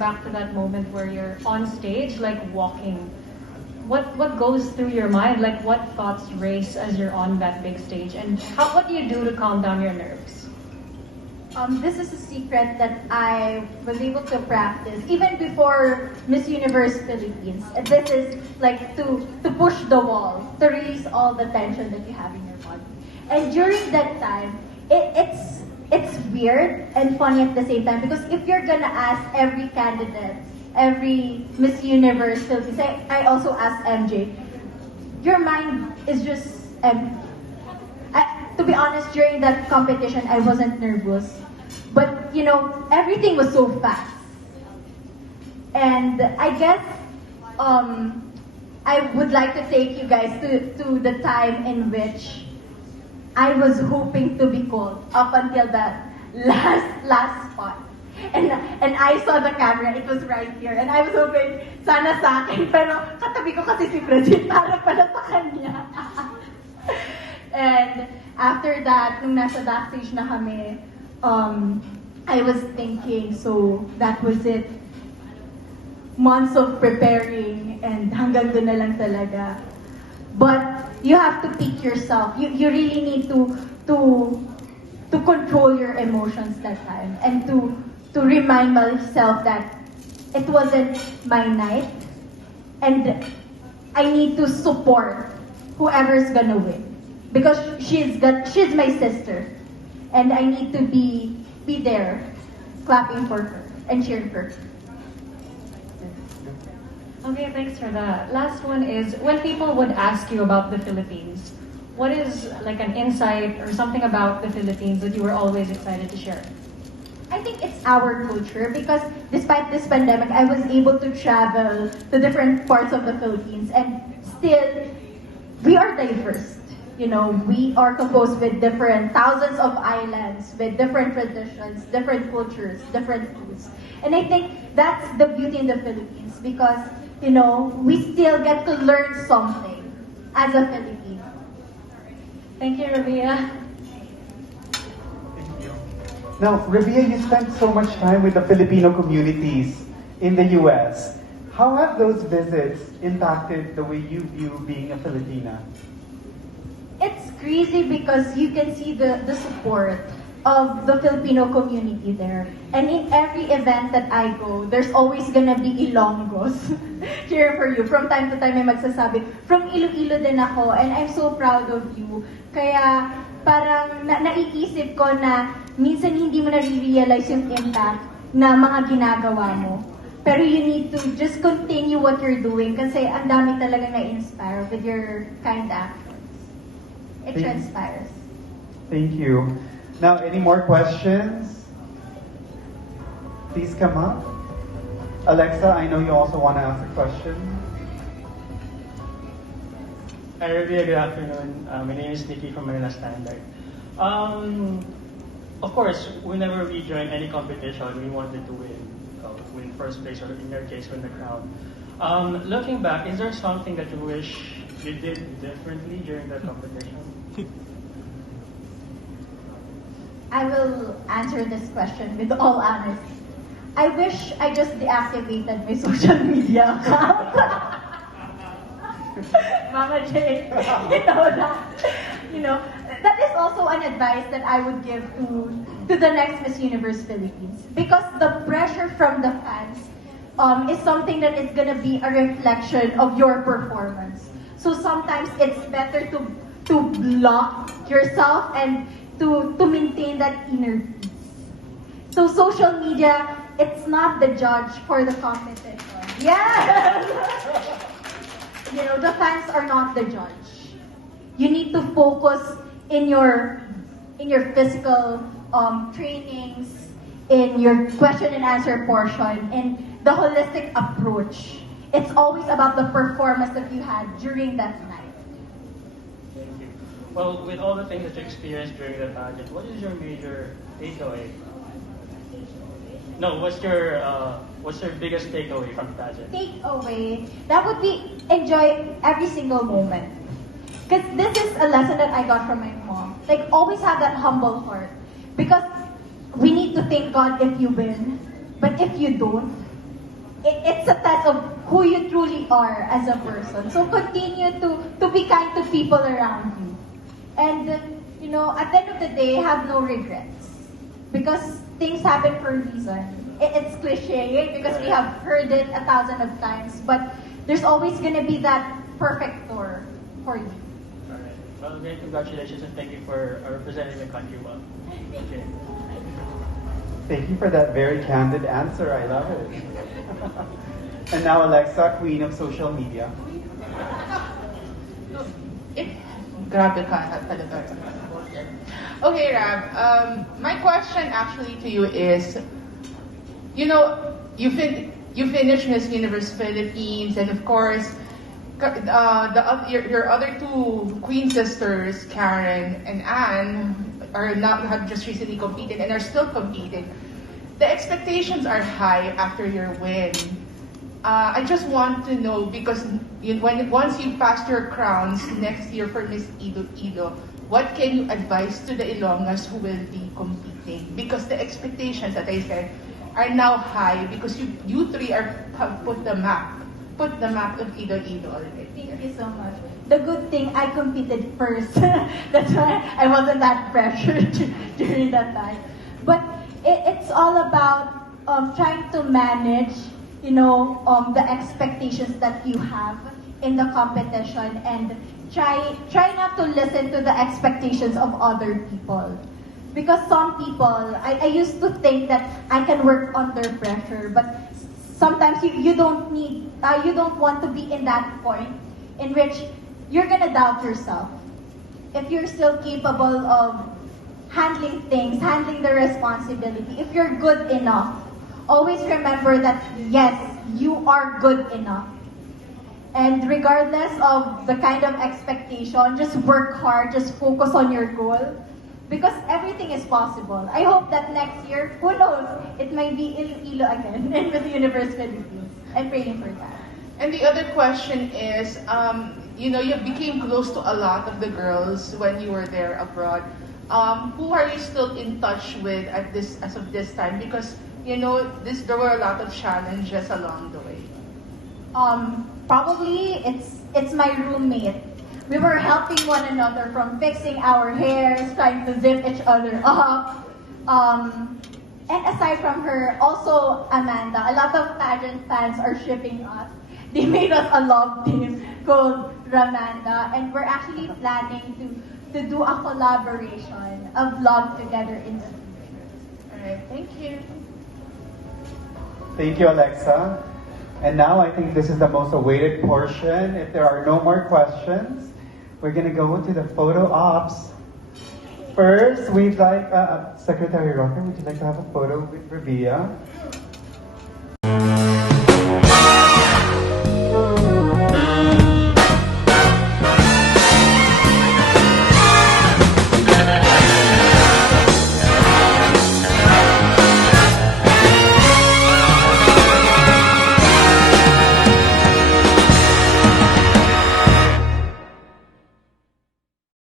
back to that moment where you're on stage, like walking. What goes through your mind? Like what thoughts race as you're on that big stage? And what do you do to calm down your nerves? This is a secret that I was able to practice even before Miss Universe Philippines. This is like to push the wall, to release all the tension that you have in your body. And during that time, it's weird and funny at the same time, because if you're gonna ask every candidate, every Miss Universe Philippines, I also asked MJ, your mind is just empty. To be honest, during that competition, I wasn't nervous. But, you know, everything was so fast. And I guess I would like to take you guys to the time in which I was hoping to be called up until that last spot. And I saw the camera, it was right here. And I was hoping, sana sa akin, pero katabi ko kasi si Bridget, para pala sa kanya. And after that, nung nasa backstage na kami, I was thinking, so that was it. Months of preparing, and hanggang doon na lang talaga. But you have to pick yourself. You really need to control your emotions that time, and to remind myself that it wasn't my night, and I need to support whoever's gonna win. Because she's my sister, and I need to be there, clapping for her and cheering for her. Okay, thanks for that. Last one is, when people would ask you about the Philippines, what is like an insight or something about the Philippines that you were always excited to share? I think it's our culture, because despite this pandemic, I was able to travel to different parts of the Philippines, and still, we are diverse. You know, we are composed with thousands of islands, with different traditions, different cultures, different foods. And I think that's the beauty in the Philippines, because, you know, we still get to learn something as a Filipino. Thank you, Rabiya. Thank you. Now, Rabiya, you spent so much time with the Filipino communities in the US. How have those visits impacted the way you view being a Filipina? It's crazy because you can see the support of the Filipino community there. And in every event that I go, there's always gonna be Ilonggos here for you. From time to time, may magsasabi, from Iloilo din ako, and I'm so proud of you. Kaya parang naiisip ko na minsan hindi mo nare-realize yung impact na mga ginagawa mo. Pero you need to just continue what you're doing, kasi ang dami talaga na-inspire with your kind actions. It transpires. Thank you. Now, any more questions? Please come up. Alexa, I know you also want to ask a question. Hi, Rabiya. Good afternoon. My name is Nikki from Manila Standard. Of course, whenever we join any competition, we wanted to win first place, or in your case, win the crown. Looking back, is there something that you wish you did differently during that competition? I will answer this question with all honesty. I wish I just deactivated my social media account. Mama J, that is also an advice that I would give to the next Miss Universe Philippines, because the pressure from the fans is something that is gonna be a reflection of your performance. So sometimes it's better to block yourself and to maintain that inner peace. So social media, it's not the judge for the competition. Yeah. The fans are not the judge. You need to focus in your physical trainings, in your question and answer portion, and the holistic approach. It's always about the performance that you had during that night. Thank you. Well, with all the things that you experienced during the pageant, what is your major takeaway? No, what's your biggest takeaway from the pageant? Takeaway, that would be enjoy every single moment. Because this is a lesson that I got from my mom. Like, always have that humble heart. Because we need to thank God if you win. But if you don't, it's a test of who you truly are as a person. So continue to be kind to people around you. And, at the end of the day, have no regrets. Because things happen for a reason. It's cliche because we have heard it 1,000 of times, but there's always gonna be that perfect door for you. Alright. Well, great congratulations and thank you for representing the country well. Okay. Thank you for that very candid answer. I love it. And now Alexa, queen of social media. Grabe ka talaga. Okay, Rab. My question actually to you is, you finished Miss Universe Philippines, and of course, your other two queen sisters, Karen and Anne, have just recently competed and are still competing. The expectations are high after your win. I just want to know, because once you pass your crowns next year for Miss Iloilo, what can you advise to the Ilongas who will be competing? Because the expectations, that I said, are now high because you three have put the map of Iloilo already. Thank you so much. The good thing, I competed first. That's why I wasn't that pressured during that time. But it's all about trying to manage the expectations that you have in the competition, and try not to listen to the expectations of other people. Because some people, I used to think that I can work under pressure, but sometimes you don't want to be in that point in which you're gonna doubt yourself. If you're still capable of handling things, handling the responsibility, if you're good enough, always remember that, yes, you are good enough. And regardless of the kind of expectation, just work hard, just focus on your goal. Because everything is possible. I hope that next year, who knows, it might be Iloilo again in Miss Universe Philippines. I'm praying for that. And the other question is, you became close to a lot of the girls when you were there abroad. Who are you still in touch with as of this time? Because there were a lot of challenges along the way. Probably it's my roommate. We were helping one another from fixing our hairs, trying to zip each other up. And aside from her, also Amanda. A lot of pageant fans are shipping us. They made us a love team called Ramanda, and we're actually planning to do a collaboration, a vlog together in the future. Alright, thank you. Thank you, Alexa. And now I think this is the most awaited portion. If there are no more questions, we're going to go to the photo ops. First, we'd like, Secretary Rocker, would you like to have a photo with Rabiya?